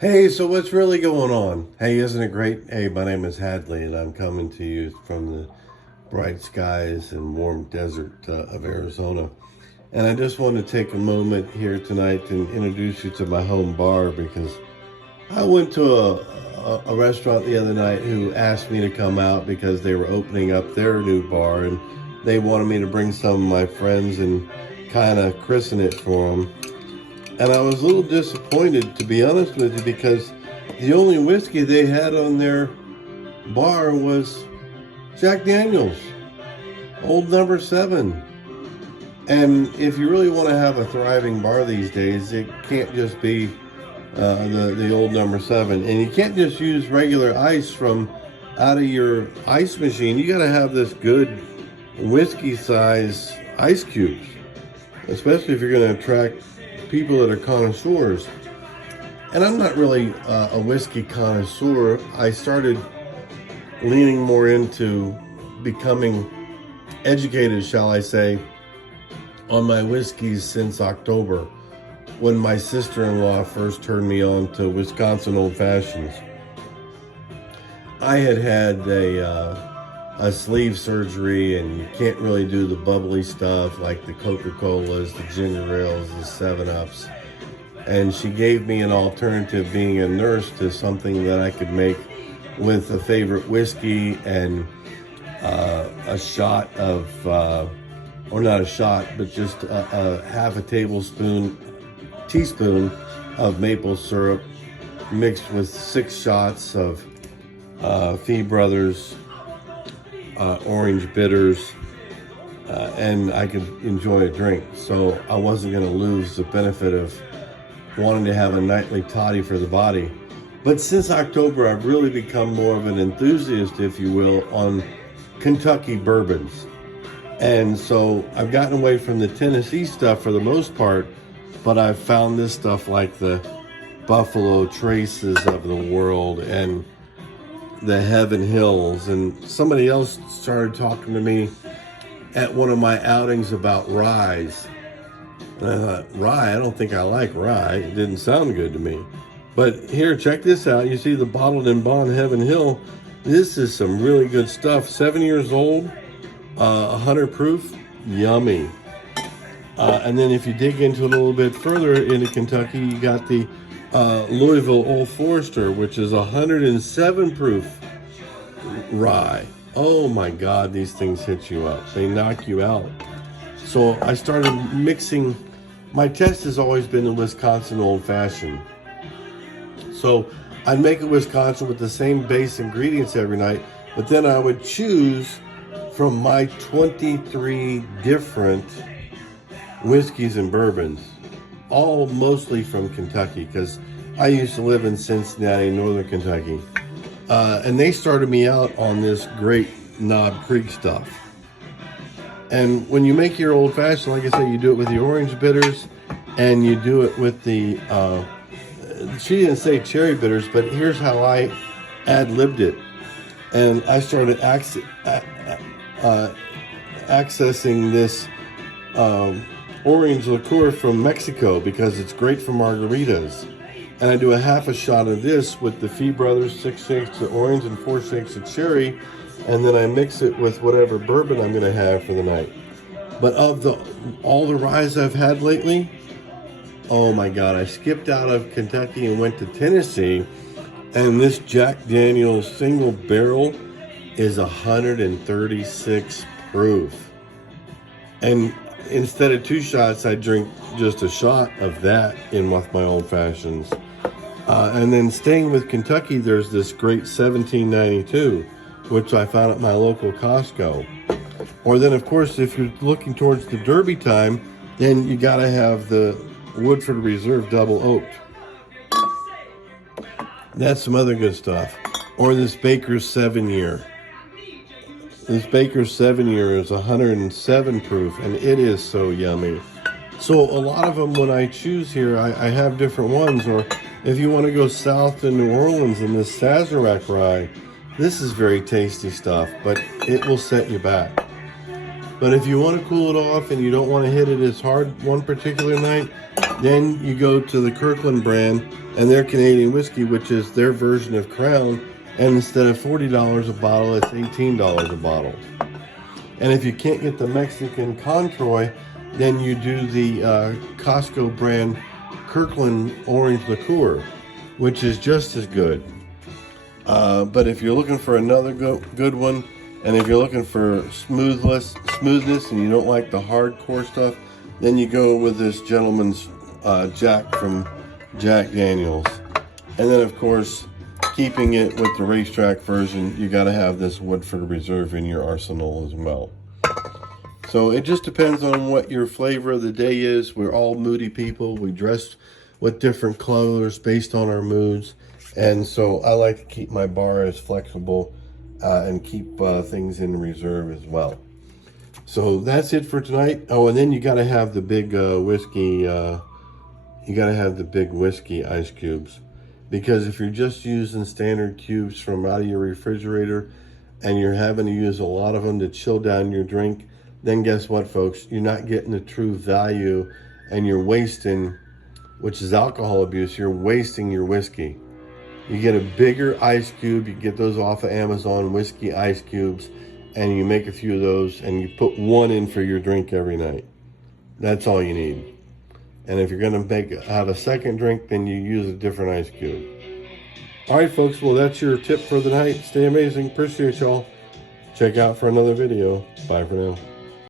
Hey, so what's really going on? Hey, isn't it great? Hey, my name is Hadley, and I'm coming to you from the bright skies and warm desert of Arizona. And I just want to take a moment here tonight to introduce you to my home bar because I went to a restaurant the other night who asked me to come out because they were opening up their new bar and they wanted me to bring some of my friends and kind of christen it for them. And I was a little disappointed, to be honest with you, because the only whiskey they had on their bar was Jack Daniels, Old Number 7. And if you really want to have a thriving bar these days, it can't just be the Old Number 7. And you can't just use regular ice from out of your ice machine. You got to have this good whiskey size ice cubes, especially if you're going to attract people that are connoisseurs. And I'm not really a whiskey connoisseur. I started leaning more into becoming educated, shall I say, on my whiskeys since October, when my sister-in-law first turned me on to Wisconsin Old Fashions. I had a sleeve surgery, and you can't really do the bubbly stuff like the Coca-Colas, the ginger ales, the 7-Ups. And she gave me an alternative, being a nurse, to something that I could make with a favorite whiskey and a shot of, or not a shot, but just a half a teaspoon of maple syrup mixed with 6 shots of Fee Brothers orange bitters, and I could enjoy a drink. So I wasn't going to lose the benefit of wanting to have a nightly toddy for the body. But since October, I've really become more of an enthusiast, if you will, on Kentucky bourbons. And so I've gotten away from the Tennessee stuff for the most part, but I've found this stuff like the Buffalo Traces of the world and the Heaven Hills. And somebody else started talking to me at one of my outings about ryes. And I thought, rye? I don't think I like rye. It didn't sound good to me. But here, check this out. You see the bottled in bond Heaven Hill. This is some really good stuff. 7 years old, 100 proof, yummy. And then if you dig into it a little bit further into Kentucky, you got the Louisville Old Forester, which is 107 proof rye. Oh my God, these things hit you up. They knock you out. So I started mixing. My test has always been the Wisconsin Old Fashioned. So I'd make a Wisconsin with the same base ingredients every night, but then I would choose from my 23 different whiskeys and bourbons, all mostly from Kentucky, because I used to live in Cincinnati, Northern Kentucky. And they started me out on this great Knob Creek stuff. And when you make your old fashioned, like I said, you do it with the orange bitters and you do it with the, she didn't say cherry bitters, but here's how I ad-libbed it. And I started accessing this orange liqueur from Mexico because it's great for margaritas. And I do a half a shot of this with the Fee Brothers 6 shakes of orange and 4 shakes of cherry, and then I mix it with whatever bourbon I'm going to have for the night. But of all the ryes I've had lately, oh my God, I skipped out of Kentucky and went to Tennessee, and this Jack Daniel's single barrel is 136 proof. And instead of 2 shots, I drink just a shot of that in with my old fashions. And then staying with Kentucky, there's this great 1792, which I found at my local Costco. Or then, of course, if you're looking towards the Derby time, then you got to have the Woodford Reserve Double Oaked. That's some other good stuff. Or this Baker's 7-year. This Baker's 7-year is 107 proof, and it is so yummy. So a lot of them, when I choose here, I have different ones. Or if you want to go south to New Orleans in this Sazerac rye, this is very tasty stuff, but it will set you back. But if you want to cool it off and you don't want to hit it as hard one particular night, Then you go to the Kirkland brand and their Canadian whiskey, which is their version of Crown. And instead of $40 a bottle, it's $18 a bottle. And if you can't get the Mexican Controy, then you do the Costco brand Kirkland Orange Liqueur, which is just as good. But if you're looking for another good one, and if you're looking for smoothness and you don't like the hardcore stuff, then you go with this gentleman's Jack from Jack Daniels. And then, of course, keeping it with the racetrack version, you got to have this Woodford Reserve in your arsenal as well. So it just depends on what your flavor of the day is. We're all moody people. We dress with different colors based on our moods. And so I like to keep my bar as flexible and keep things in reserve as well. So that's it for tonight. Oh, and then you got to have the big whiskey. You got to have the big whiskey ice cubes. Because if you're just using standard cubes from out of your refrigerator and you're having to use a lot of them to chill down your drink, then guess what, folks? You're not getting the true value, and you're wasting, which is alcohol abuse, you're wasting your whiskey. You get a bigger ice cube, you get those off of Amazon, whiskey ice cubes, and you make a few of those, and you put one in for your drink every night. That's all you need. And if you're gonna have a second drink, then you use a different ice cube. All right, folks, well, that's your tip for the night. Stay amazing, appreciate y'all. Check out for another video. Bye for now.